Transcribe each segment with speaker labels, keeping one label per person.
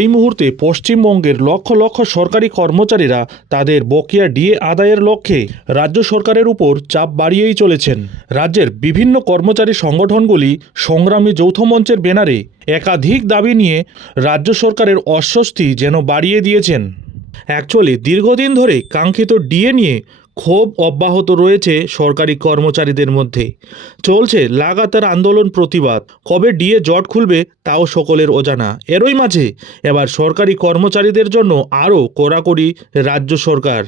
Speaker 1: এই মুহূর্তে পশ্চিমবঙ্গের লক্ষ লক্ষ সরকারি কর্মচারীরা তাদের বকেয়া ডিএ আদায়ের লক্ষ্যে রাজ্য সরকারের উপর চাপ বাড়িয়েই চলেছেন। রাজ্যের বিভিন্ন কর্মচারী সংগঠনগুলি সংগ্রামী যৌথ মঞ্চের ব্যানারে একাধিক দাবি নিয়ে রাজ্য সরকারের অস্বস্তি যেন বাড়িয়ে দিয়েছেন। অ্যাকচুয়ালি দীর্ঘদিন ধরে কাঙ্ক্ষিত ডিএ নিয়ে ক্ষোভ অব্যাহত রয়েছে সরকারি কর্মচারীদের মধ্যে। চলছে লাগাতার আন্দোলন প্রতিবাদ। কবে ডিএ জট খুলবে তাও সকলের অজানা। এরই মাঝে এবার সরকারি কর্মচারীদের জন্য আরও কড়াকড়ি রাজ্য সরকার।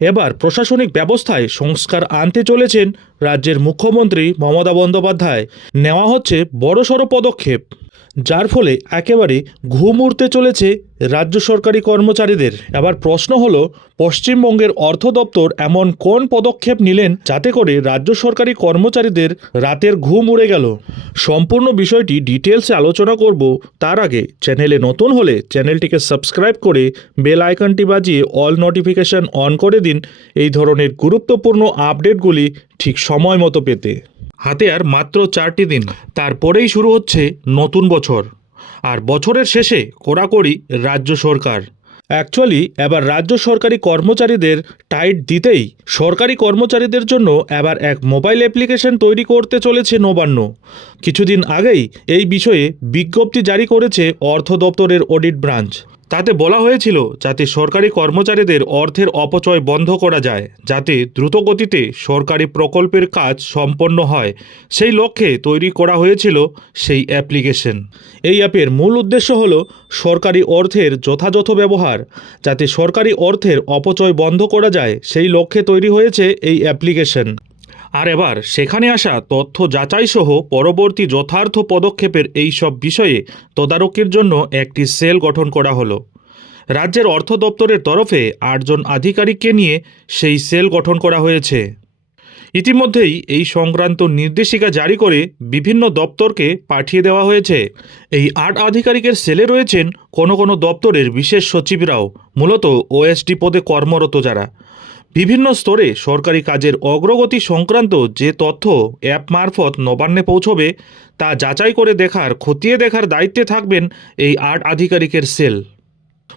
Speaker 1: এবার প্রশাসনিক ব্যবস্থায় সংস্কার আনতে চলেছেন রাজ্যের মুখ্যমন্ত্রী মমতা বন্দ্যোপাধ্যায়। নেওয়া হচ্ছে বড়সড় পদক্ষেপ। যার ফলে একেবারে ঘুম উড়তে চলেছে রাজ্য সরকারি কর্মচারীদের। এবার প্রশ্ন হল, পশ্চিমবঙ্গের অর্থ দপ্তর এমন কোন পদক্ষেপ নিলেন যাতে করে রাজ্য সরকারি কর্মচারীদের রাতের ঘুম উড়ে গেল? সম্পূর্ণ বিষয়টি ডিটেলসে আলোচনা করব। তার আগে চ্যানেলে নতুন হলে চ্যানেলটিকে সাবস্ক্রাইব করে বেল আইকনটি বাজিয়ে অল নোটিফিকেশন অন করে দিন। এই ধরনের গুরুত্বপূর্ণ আপডেটগুলি ঠিক সময় মতো পেতে। হাতে আর মাত্র চারটি দিন। তারপরেই শুরু হচ্ছে নতুন বছর। আর বছরের শেষে কড়াকড়ি রাজ্য সরকার। অ্যাকচুয়ালি এবার রাজ্য সরকারি কর্মচারীদের টাইট দিতেই সরকারি কর্মচারীদের জন্য এবার এক মোবাইল অ্যাপ্লিকেশন তৈরি করতে চলেছে নবান্ন। কিছুদিন আগেই এই বিষয়ে বিজ্ঞপ্তি জারি করেছে অর্থ দপ্তরের অডিট ব্রাঞ্চ। তাতে বলা হয়েছিল যাতে সরকারি কর্মচারীদের অর্থের অপচয় বন্ধ করা যায়, যাতে দ্রুতগতিতে সরকারি প্রকল্পের কাজ সম্পন্ন হয়। সেই লক্ষ্যে তৈরি করা হয়েছিল সেই অ্যাপ্লিকেশন। এই অ্যাপের মূল উদ্দেশ্য হল সরকারি অর্থের যথাযথ ব্যবহার, যাতে সরকারি অর্থের অপচয় বন্ধ করা যায়। সেই লক্ষ্যে তৈরি হয়েছে এই অ্যাপ্লিকেশন। আর এবার সেখানে আসা তথ্য যাচাই সহ পরবর্তী যথার্থ পদক্ষেপের এই সব বিষয়ে তদারকির জন্য একটি সেল গঠন করা হলো। রাজ্যের অর্থ দপ্তরের তরফে আটজন আধিকারিককে নিয়ে সেই সেল গঠন করা হয়েছে। ইতিমধ্যেই এই সংক্রান্ত নির্দেশিকা জারি করে বিভিন্ন দপ্তরকে পাঠিয়ে দেওয়া হয়েছে। এই আট আধিকারিকের সেলে রয়েছেন কোনো কোনো দপ্তরের বিশেষ সচিবরাও, মূলত ওএসডি পদে কর্মরত যারা। বিভিন্ন স্তরে সরকারি কাজের অগ্রগতি সংক্রান্ত যে তথ্য অ্যাপ মারফত নবান্নে পৌঁছবে, তা যাচাই করে দেখার, খতিয়ে দেখার দায়িত্বে থাকবেন এই আট আধিকারিকের সেল।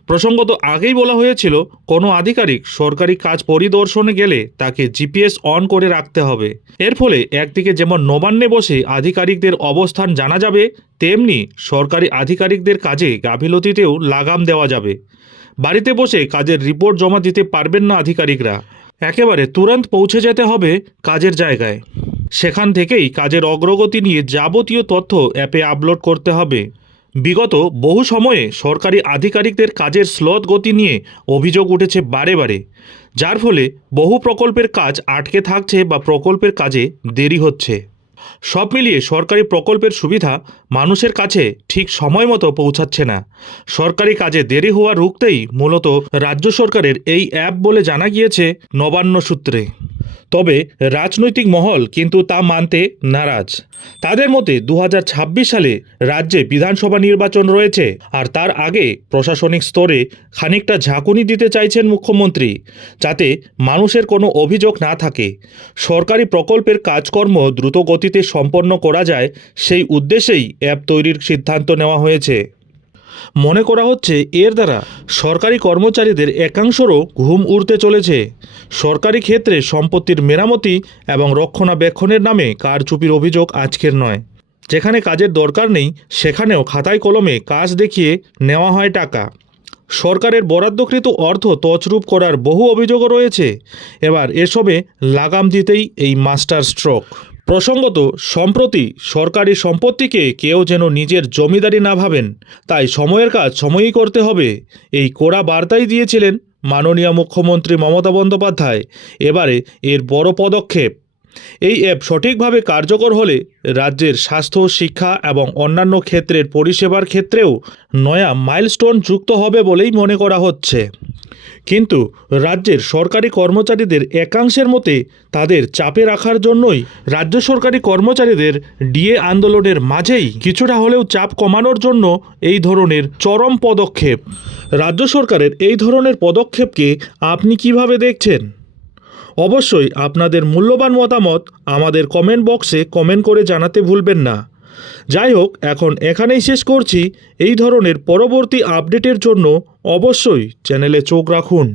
Speaker 1: প্রসঙ্গত আগেই বলা হয়েছিল, কোনো আধিকারিক সরকারি কাজ পরিদর্শনে গেলে তাকে জিপিএস অন করে রাখতে হবে। এর ফলে একদিকে যেমন নবান্নে বসে আধিকারিকদের অবস্থান জানা যাবে, তেমনি সরকারি আধিকারিকদের কাজে গাফিলতিতেও লাগাম দেওয়া যাবে। বাড়িতে বসে কাজের রিপোর্ট জমা দিতে পারবেন না আধিকারিকরা। একেবারে তুরন্ত পৌঁছে যেতে হবে কাজের জায়গায়। সেখান থেকেই কাজের অগ্রগতি নিয়ে যাবতীয় তথ্য অ্যাপে আপলোড করতে হবে। বিগত বহু সময়ে সরকারি আধিকারিকদের কাজের স্লথ গতি নিয়ে অভিযোগ উঠেছে বারে বারে, যার ফলে বহু প্রকল্পের কাজ আটকে থাকছে বা প্রকল্পের কাজে দেরি হচ্ছে। সব মিলিয়ে সরকারি প্রকল্পের সুবিধা মানুষের কাছে ঠিক সময় মতো পৌঁছাচ্ছে না। সরকারি কাজে দেরি হওয়া রুখতেই মূলত রাজ্য সরকারের এই অ্যাপ বলে জানা গিয়েছে নবান্ন সূত্রে। তবে রাজনৈতিক মহল কিন্তু তা মানতে নারাজ। তাদের মতে দু হাজার ছাব্বিশ সালে রাজ্যে বিধানসভা নির্বাচন রয়েছে আর তার আগে প্রশাসনিক স্তরে খানিকটা ঝাঁকুনি দিতে চাইছেন মুখ্যমন্ত্রী, যাতে মানুষের কোনো অভিযোগ না থাকে। সরকারি প্রকল্পের কাজকর্ম দ্রুত গতিতে সম্পন্ন করা যায়, সেই উদ্দেশ্যেই অ্যাপ তৈরির সিদ্ধান্ত নেওয়া হয়েছে। মনে করা হচ্ছে এর দ্বারা সরকারি কর্মচারীদের একাংশরও ঘুম উড়তে চলেছে। সরকারি ক্ষেত্রে সম্পত্তির মেরামতি এবং রক্ষণাবেক্ষণের নামে কারচুপির অভিযোগ আজকের নয়। যেখানে কাজের দরকার নেই, সেখানেও খাতায় কলমে কাজ দেখিয়ে নেওয়া হয় টাকা। সরকারের বরাদ্দকৃত অর্থ তছরূপ করার বহু অভিযোগও রয়েছে। এবার এসবে লাগাম দিতেই এই মাস্টার স্ট্রোক। প্রসঙ্গত, সম্প্রতি সরকারি সম্পত্তিকে কেউ যেন নিজের জমিদারি না ভাবেন, তাই সময়ের কাজ সময়ই করতে হবে, এই কোড়া বার্তাই দিয়েছিলেন মাননীয় মুখ্যমন্ত্রী মমতা বন্দ্যোপাধ্যায়। এবারে এর বড় পদক্ষেপ। এই অ্যাপ সঠিকভাবে কার্যকর হলে রাজ্যের স্বাস্থ্য, শিক্ষা এবং অন্যান্য ক্ষেত্রের পরিষেবার ক্ষেত্রেও নয়া মাইলস্টোন যুক্ত হবে বলেই মনে করা হচ্ছে। কিন্তু রাজ্যের সরকারি কর্মচারীদের একাংশের মতে তাদের চাপে রাখার জন্যই রাজ্য সরকারি কর্মচারীদের ডিএ আন্দোলনের মাঝেই কিছুটা হলেও চাপ কমানোর জন্য এই ধরনের চরম পদক্ষেপ। রাজ্য সরকারের এই ধরনের পদক্ষেপকে আপনি কীভাবে দেখছেন? অবশ্যই আপনাদের মূল্যবান মতামত আমাদের কমেন্ট বক্সে কমেন্ট করে জানাতে ভুলবেন না। যাই হোক, এখন এখানেই শেষ করছি। এই ধরনের পরবর্তী আপডেটের জন্য অবশ্যই চ্যানেলে চোখ রাখুন।